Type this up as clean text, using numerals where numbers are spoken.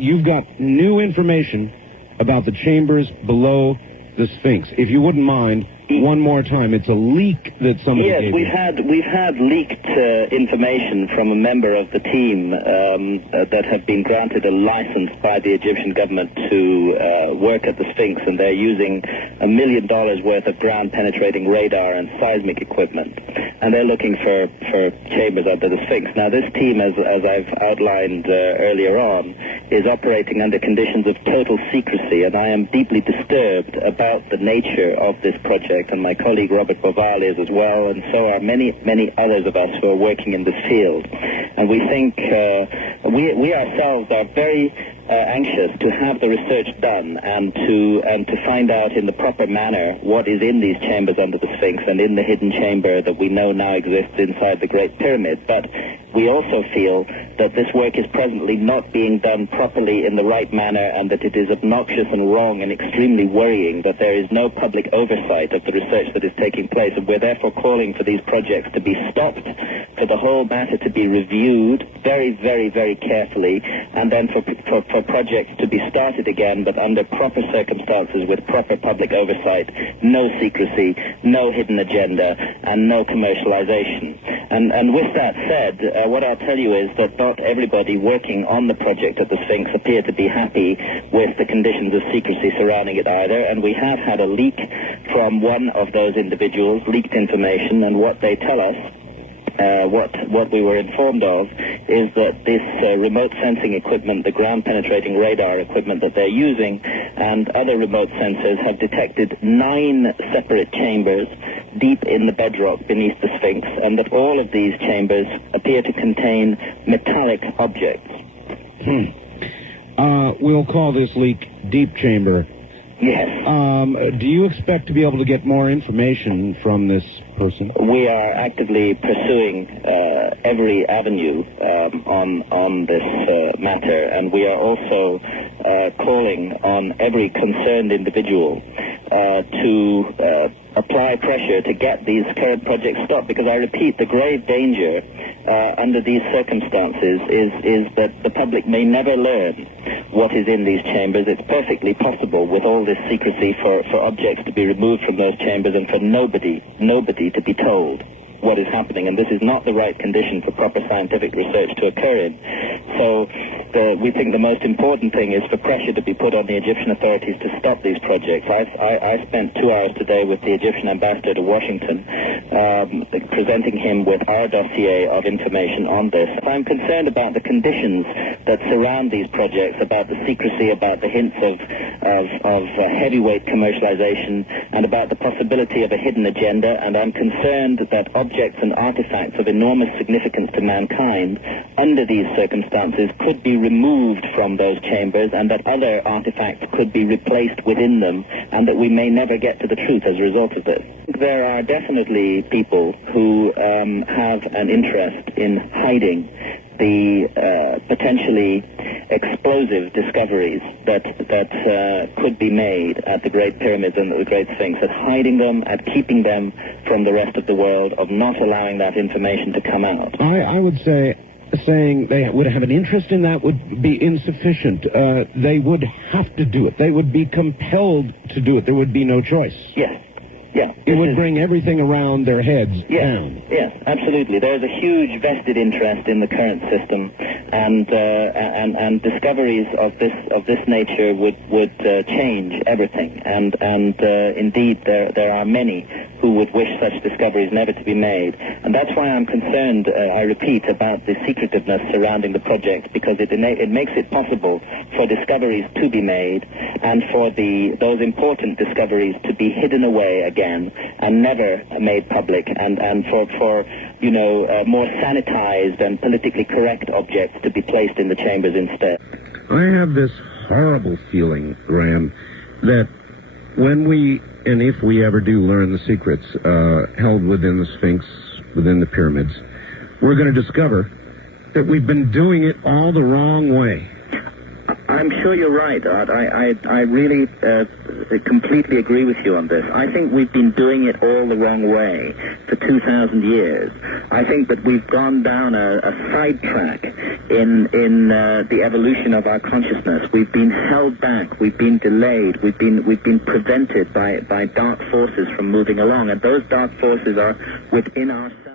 you've got new information about the chambers below the Sphinx. If you wouldn't mind, one more time, it's a leak that somebody gave you. Yes, we've had leaked information from a member of the team that have been granted a license by the Egyptian government to work at the Sphinx, and they're using $1 million worth of ground-penetrating radar and seismic equipment, and they're looking for chambers under the Sphinx. Now, this team, as I've outlined earlier on, is operating under conditions of total secrecy, and I am deeply disturbed about the nature of this project, and my colleague Robert Boval is as well, and so are many others of us who are working in this field. And we think we ourselves are very anxious to have the research done and to find out in the proper manner what is in these chambers under the Sphinx and in the hidden chamber that we know now exists inside the Great Pyramid. But we also feel that this work is presently not being done properly in the right manner, and that it is obnoxious and wrong and extremely worrying that there is no public oversight of the research that is taking place. And we're therefore calling for these projects to be stopped, for the whole matter to be reviewed very, very, very carefully, and then for projects to be started again, but under proper circumstances with proper public oversight, no secrecy, no hidden agenda, and no commercialization. And with that said, what I'll tell you is that not everybody working on the project at the Sphinx appear to be happy with the conditions of secrecy surrounding it either, and we have had a leak from one of those individuals, leaked information, and what they tell us, what we were informed of, is that this remote sensing equipment, the ground-penetrating radar equipment that they're using, and other remote sensors have detected 9 separate chambers deep in the bedrock beneath the Sphinx, and that all of these chambers appear to contain metallic objects. We'll call this leak Deep Chamber. Yes. Do you expect to be able to get more information from this person? We are actively pursuing every avenue on this matter, and we are also calling on every concerned individual to apply pressure to get these current projects stopped, because I repeat, the grave danger under these circumstances is that the public may never learn what is in these chambers. It's perfectly possible, with all this secrecy, for objects to be removed from those chambers and for nobody to be told what is happening, and this is not the right condition for proper scientific research to occur in. So we think the most important thing is for pressure to be put on the Egyptian authorities to stop these projects. I spent 2 hours today with the Egyptian ambassador to Washington, presenting him with our dossier of information on this. I'm concerned about the conditions that surround these projects, about the secrecy, about the hints of heavyweight commercialization, and about the possibility of a hidden agenda, and I'm concerned that objects and artifacts of enormous significance to mankind under these circumstances could be removed from those chambers, and that other artifacts could be replaced within them, and that we may never get to the truth as a result of this. There are definitely people who have an interest in hiding the potentially explosive discoveries that could be made at the Great Pyramids and the Great Sphinx, at hiding them, at keeping them from the rest of the world, of not allowing that information to come out. I would say saying they would have an interest in that would be insufficient. They would have to do it. They would be compelled to do it. There would be no choice. Yes. Yeah. It would bring everything around their heads down. Yes, absolutely. There's a huge vested interest in the current system, and discoveries of this nature would change everything. And indeed, there are many who would wish such discoveries never to be made. And that's why I'm concerned, I repeat, about the secretiveness surrounding the project, because it makes it possible for discoveries to be made, and for those important discoveries to be hidden away again and never made public, and for more sanitized and politically correct objects to be placed in the chambers instead. I have this horrible feeling, Graham, that when we, and if we ever do learn the secrets held within the Sphinx, within the pyramids, we're going to discover that we've been doing it all the wrong way. I'm sure you're right, Art. I really completely agree with you on this. I think we've been doing it all the wrong way for 2,000 years. I think that we've gone down a sidetrack in the evolution of our consciousness. We've been held back. We've been delayed. We've been prevented by dark forces from moving along, and those dark forces are within ourselves.